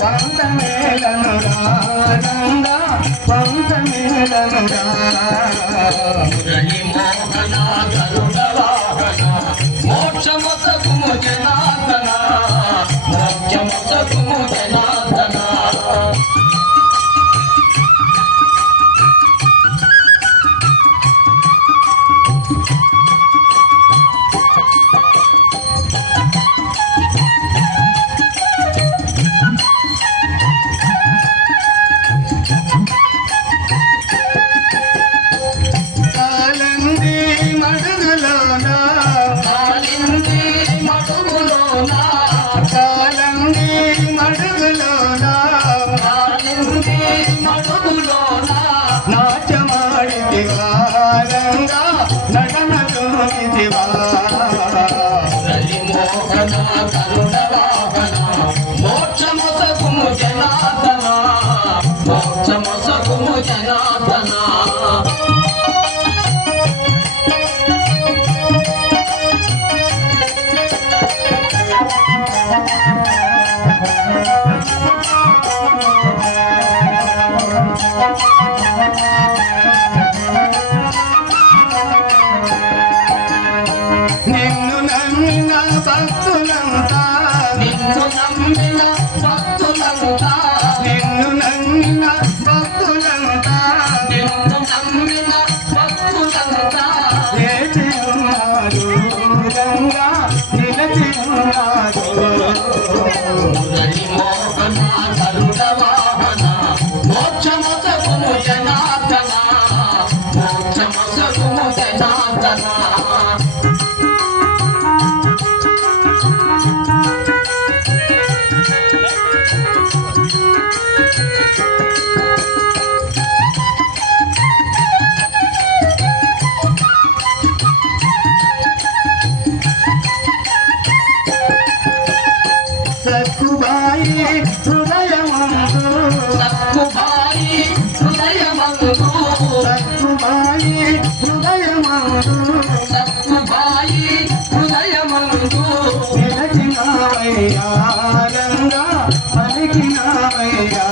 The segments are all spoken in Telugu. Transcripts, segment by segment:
పంతమేలనురా రంగా పంతమేలనురా మురళి మోహన గరుడ వాహన మోక్షమొసగుము జనార్దన మోక్షమొసగుము జనార్దన మోక్షమొసగుము జనార్దన మోక్షమొసగుము జనార్దన నిన్ను నమ్మిన భక్తులంతా నిన్ను నమ్మిన భక్తులంతా నిన్ను నమ్మిన భక్తులంతా నిన్ను నమ్మిన భక్తులంతా లేచి ఉన్నారు రంగా నిలచి ఉన్నారు మురళి మోహన గరుడ వాహన మోక్షమొసగుము జనార్దన మోక్షమొసగుము జనార్దన సక్కుబాయి హృదయమందు సక్కుబాయి హృదయమందు సక్కుబాయి హృదయమందు సక్కుబాయి హృదయమందు నిలచినావయ్యా రంగా పలికినావయ్యా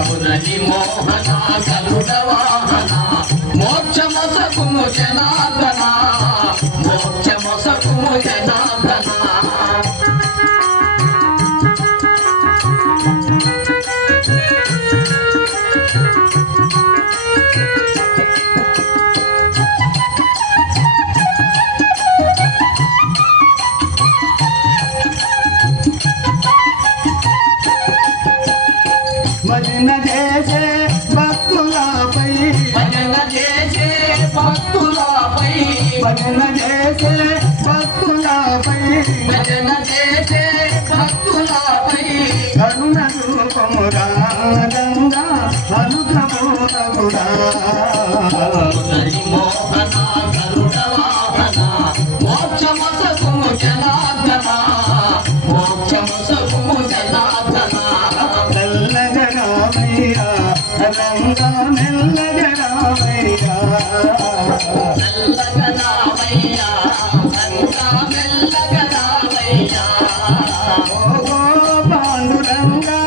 మురళి మోహన గరుడ వాహన మోక్షమొసగుము జనార్దన మోక్షమొసగుము జనార్దన భజన చేసే భక్తులపై భజన చేసే భక్తులపై భజన చేసే భక్తులపై భజన చేసే భక్తులపై కరుణ రూపమురా రంగా అనుగ్రహమురా మురళి మోహన గరుడ వాహన మోక్షమొసగుము జనార్దన మోక్షమొసగుము జనార్దన మెల్లగరామయ్యా రంగా మెల్లగరామయ్యా మెల్లగా రామయ్యా రంగా మెల్లగా రామయ్యా ఓ పాండురంగా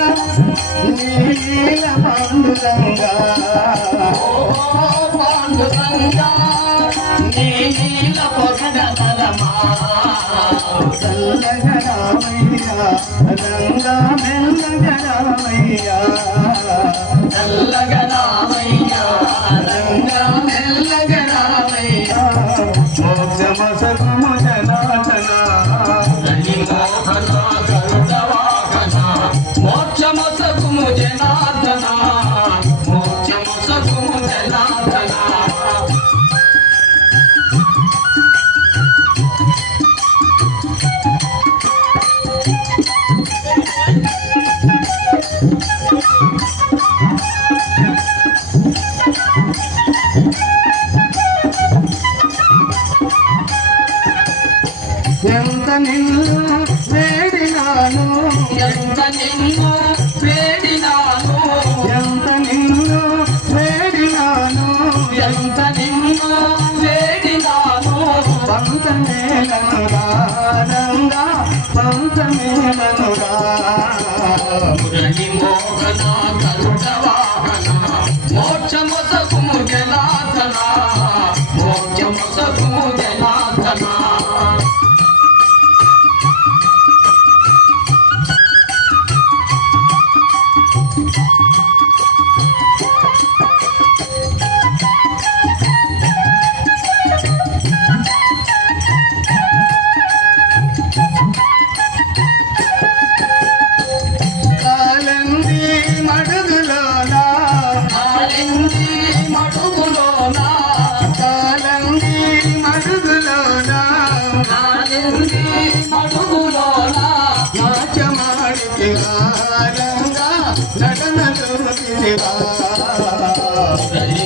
నీల పాండురంగా ఓ పాండురంగా నీ నీల పొగడతరమా చల్లగరామయ్యా రంగా మెల్లగరామయ్యా మెల్లగా రామయ్యా రంగా మెల్లగా రామయ్యా మోక్షమసగుము జనార్దన మురళి మోహన గరుడ వాహన మోక్షమొసగుము జనార్దన మోక్షమొసగుము జనార్దన ఎంత నిన్ను వేడినాను ఎంత నిన్ను వేడినాను ఎంత నిన్ను వేడినాను ఎంత నిన్ను వేడినాను పంతమేలనురా రంగా పంతమేలనురా మురళి మోహన గరుడ వాహన మోక్షమొసగుము జనార్దన మోక్షమొసగుము జనార్దన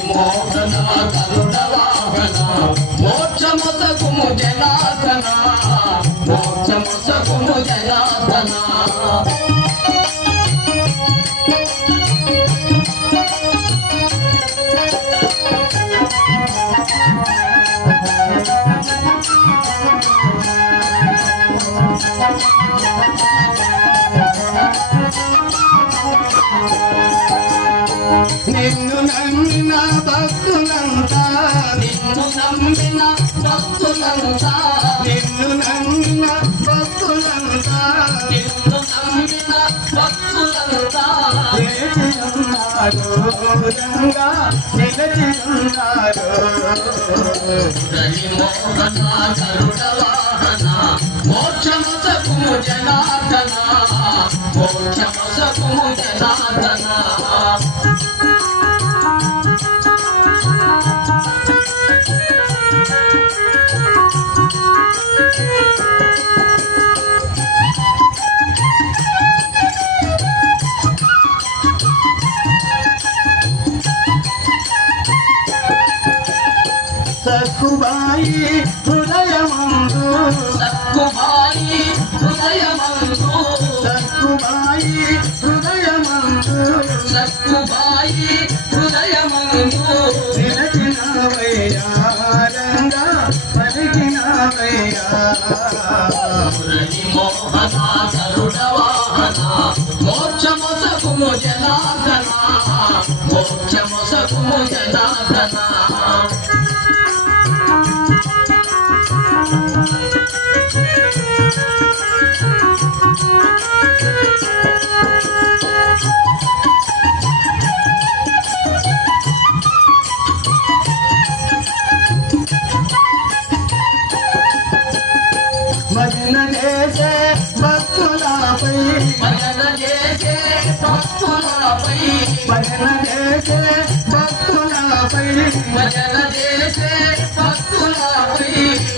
మోహన గరుడ వాహన మోక్షమొసగుము జనార్దన మోక్షమొసగుము జనార్దన నిన్ను నమ్మిన భక్తులంతా నిన్ను నమ్మిన భక్తులంతా నిన్ను నమ్మిన భక్తులంతా నిన్ను నమ్మిన భక్తులంతా లేచి ఉన్నారు రంగా నిలచి ఉన్నారు మురళి మోహన గరుడ వాహన మోక్షమొసగుము జనార్దన మోక్షమొసగుము జనార్దన సక్కుబాయి హృదయమందు సక్కుబాయి హృదయమందు సక్కుబాయి హృదయమందు సక్కుబాయి హృదయమందు నిలచినవయ్యా రంగా పలికినవయ్యా మురళి మోహన గరుడ వాహన మోక్షమొసగుము జనార్దన మోక్షమొసగుము జనార్దన భజన చేసే భక్తులపై భజన చేసే భక్తులపై భజన చేసే భక్తులపై భజన చేసే భక్తులపై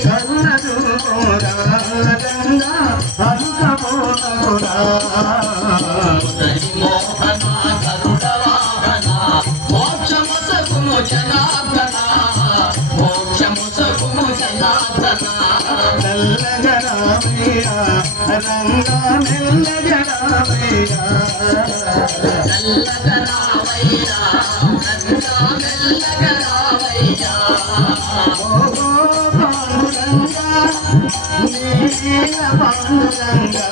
కరుణ చూపురా రంగా అరుకపోరా మురళి మోహన గరుడ వాహన మోక్షమొసగుము జనార్దన మోక్షమొసగుము జనార్దన మెల్లగరామయ్యా రంగా మెల్లగరామయ్యా మెల్లగరామయ్యా రంగా మెల్లగరామయ్యా ఓ పాండురంగా నీల పాండురంగా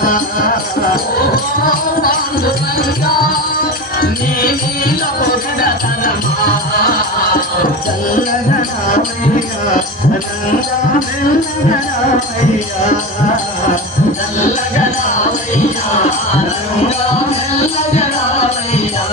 పాండురంగా నీ నీల పొగడతనమా చల్లగరామయ్యా రంగా మెల్లగరామయ్యా చల్లగరామయ్యా రంగా మెల్లగరామయ్యా